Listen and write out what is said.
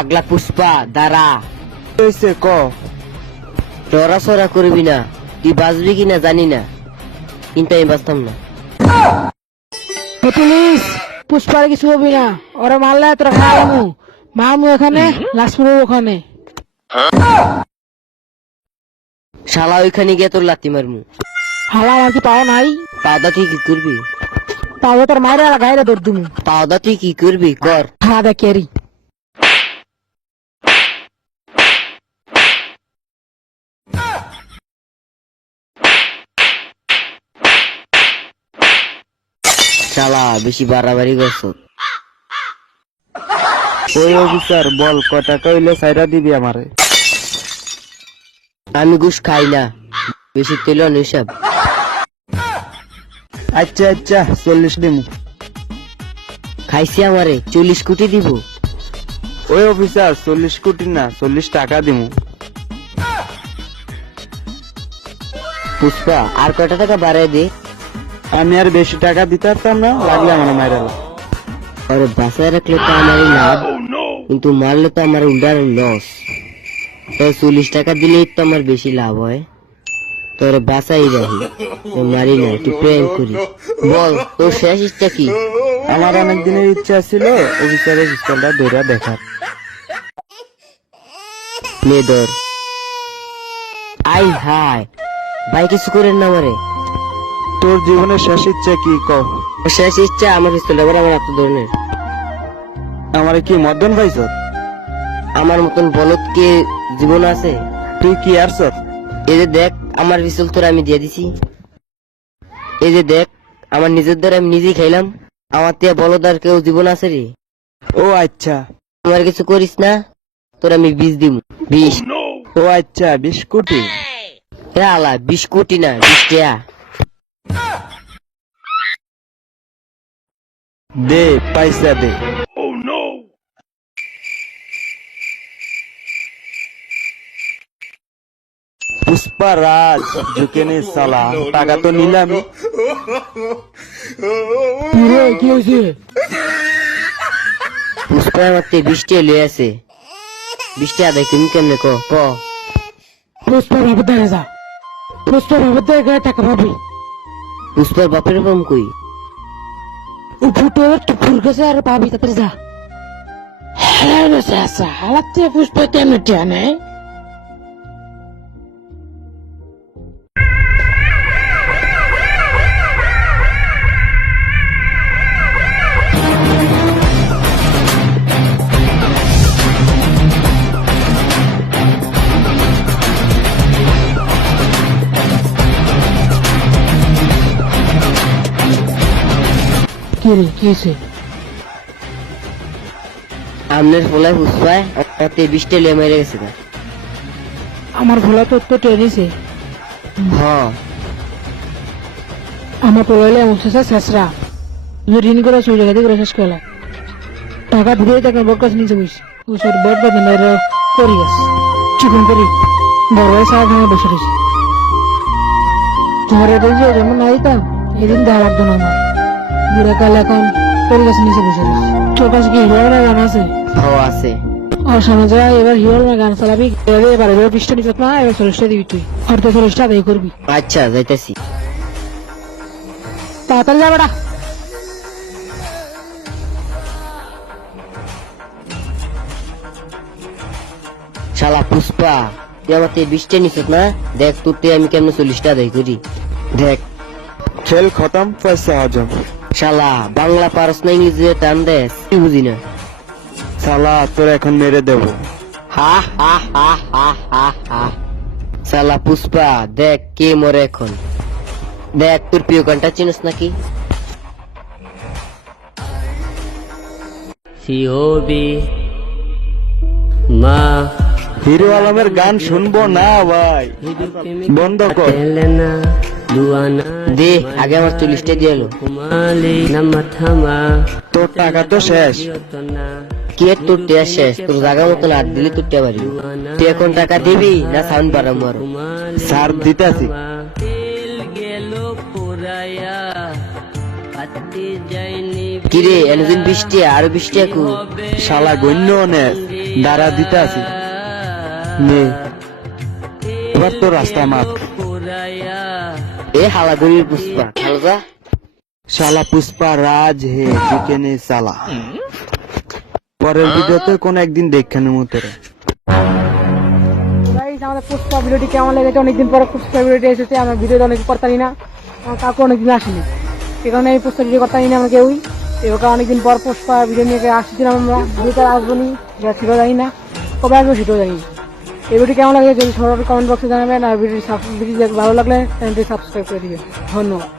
পাগলা পুষ্পা দাঁড়া। হয়েছে ক। চড়াছড়া করবি না, তুই বাঁচবি কিনা জানি না, কিন্তু আমি বাঁচতাম না। পুলিশ, পুষ্পার কিছু হবি না, ওরা মারলে তোরা খাওয়াবো। মামু এখানে, লাশপুরের ওখানে। শালা ওইখানে গিয়ে তোর লাত্তি মারমু। হালা আর কি পাও নাই? পাওদা তুই কি করবি? পাও তোর মায়ের গায়ে দৌড় দিমু। পাওদা তুই কি করবি কর। হালা দেখি আরি। শালা বেশি বাড়াবাড়ি করছ। ওই অফিসার বল ক টাকা হইলে সাইরা দিবি আমারে। আমি ঘুষ খাই না, বেশি তেল হিসাব। আচ্ছা আচ্ছা 40 দিমু। খাইছি আমারে 40 কোটি দিব। ওই অফিসার 40 কোটি না 40 টাকা দিমু। পুষ্পা আর কয়টা টাকা বাড়াই দে। আমি আর বেশি টাকা দিতে পারতাম না, লাগলে আমার মাইরালা। আরে বাসায় রাখলে তো আমারই লাভ, কিন্তু মারলে তো আমার উল্টার লস। 40 টাকা দিলেই তো আমার বেশি লাভ হয়। তোর বাসাই রাখি, মারি না, একটু প্রেম করি। বল তোর শেষ ইচ্ছা কি? আমার অনেক দিনের ইচ্ছা ছিল অফিসারের পিস্তলটা ধরে দেখার। নে ধর। আই হাই ভাই, কিছু করেন না আমারে। তোর জীবনের শেষ ইচ্ছা কি ক? শেষ ইচ্ছা আমার পিস্তলটা এবার আমার হাতে ধরনের। আমারে কি মদন পাইছ? আমার মতন বলদ কে জীবন আছে? তুই কি আর সর? এই যে দেখ আমার পিস্তল তোর আমি দিয়ে দিছি। এই যে দেখ আমার নিজের দ্বারা আমি নিজেই খাইলাম। আমার তে বলদ আর কেউ জীবন আছে রে? ও আচ্ছা। আমার কিছু করিস না, তোর আমি 20 দিব। 20। ও আচ্ছা 20 কোটি। হে আলা 20 কোটি না 20 টাকা। দে পয়সা দে। পুষ্পা রাজ ঝুঁকেনে সালা, টাকা তো নিলাম। পুরো কি হয়েছে? পুষ্পা আমার 20 টাকা লয়ে আছে। 20 টাকা দেখ তুমি কেমনে ক। পুষ্পার বাবার দেখে যা, পুষ্পার বাবার দেখে টাকা পাবি। পুষ্পার বাপের কম কই? ও ফুটো টুকুর গেছে আর পাবি, তাড়াতাড়ি যা। হ্যাঁ গেছে আসা হালাতে পুষ্পা কেন টেনে? কি রে কি হয়েছে? আমনের ফলায় পুষ্পায় আমার 20 টাকা লয়ে মেরে গেছে না। আমার ভোলা তো তো টেনিছে। হ্যাঁ আমার পড়াইলে এমন শেষরা ঋণ করে চলে গেছে করে শেষ করলা। টাকা ধীরে টাকা বড় কাছে নিচে বসে ওসব বড় বাদনের করি আছে চিকন করি বড় হয়ে সারা ভেঙে বসে রয়েছে। তোমার এটা যে যেমন নাই তা এদিন দেওয়া লাগতো না আমার। বুড়া কাল এখন করি গাছে নিচে বসে রয়েছে। তোর কাছে কি হিরোর গান আছে? হ্যাঁ আছে। আর শোনা যায় এবার হিরোর গান চালাবি, এবার এবার পৃষ্ঠ নিচত না, এবার 40টা দিবি তুই, আর তো 40টা আদায় করবি। আচ্ছা যাইতেছি। তাড়াতাড়ি যা বেটা। শালা পুষ্পা তুই আমার 20 টাকা নিছত না, দেখ তোর তে আমি কেমনে 40 টাকা আদায় করি। দেখ খেল খতম পয়সা হজম। শালা বাংলা পারস না ইংরেজিতে টান দেস, কি বুঝি না। সালা তোর এখন মেরে দেব। হা হা হা হা হা হা। শালা পুষ্পা দেখ কে মরে এখন। দেখ তোর প্রিয় গানটা চিনিস নাকি? সিওবি মা হিরো আলমের গান শুনবো না ভাই, বন্ধ কর। দে আগে আমার 40 টাকা দিয়ে এলো। তোর টাকা তো শেষ। কি এর তোর টেয়া শেষ? তোর জায়গা মতো হাত দিলে তোর টেয়া বাড়ি। তুই এখন টাকা দিবি না সাউন্ড বাড়াবো আরো? সার দিতাছি। কিরে এনজিন 20 টাকা আরো 20 টাকা কু? শালা গণ্য অনেক। দাঁড়া দিতে আছি নে এবার তো রাস্তা মাপ এ হালাগুড়ির পুষ্পা খালজা শালা পুষ্পা রাজ হে চিকেনে সালা পরের ভিডিওতে কোন একদিন দেখে নেবো তোরে গাইস আমাদের পুষ্পা ভিডিওটি কেমন লেগেছে? অনেকদিন পরে পুষ্পা ভিডিওটি এসেছে। আমরা ভিডিওতে অনেক করতারি না, আমার কাকু অনেকদিন আসেনি, এই কারণে এই পুষ্পা ভিডিও করতারি না আমরা কেউই। এবার অনেকদিন পর পুষ্পা ভিডিও নিয়ে আসছিলাম আমরা, ভিডিওতে আসবো নি যা ছিল জানি না, কবে আসবো সেটাও জানি না। এই ভিডিও কেমন লাগে যদি সবার কমেন্ট বক্সে জানাবেন, আর ভিডিওটি ভালো লাগলে চ্যানেলটি সাবস্ক্রাইব করে দিবেন। ধন্যবাদ।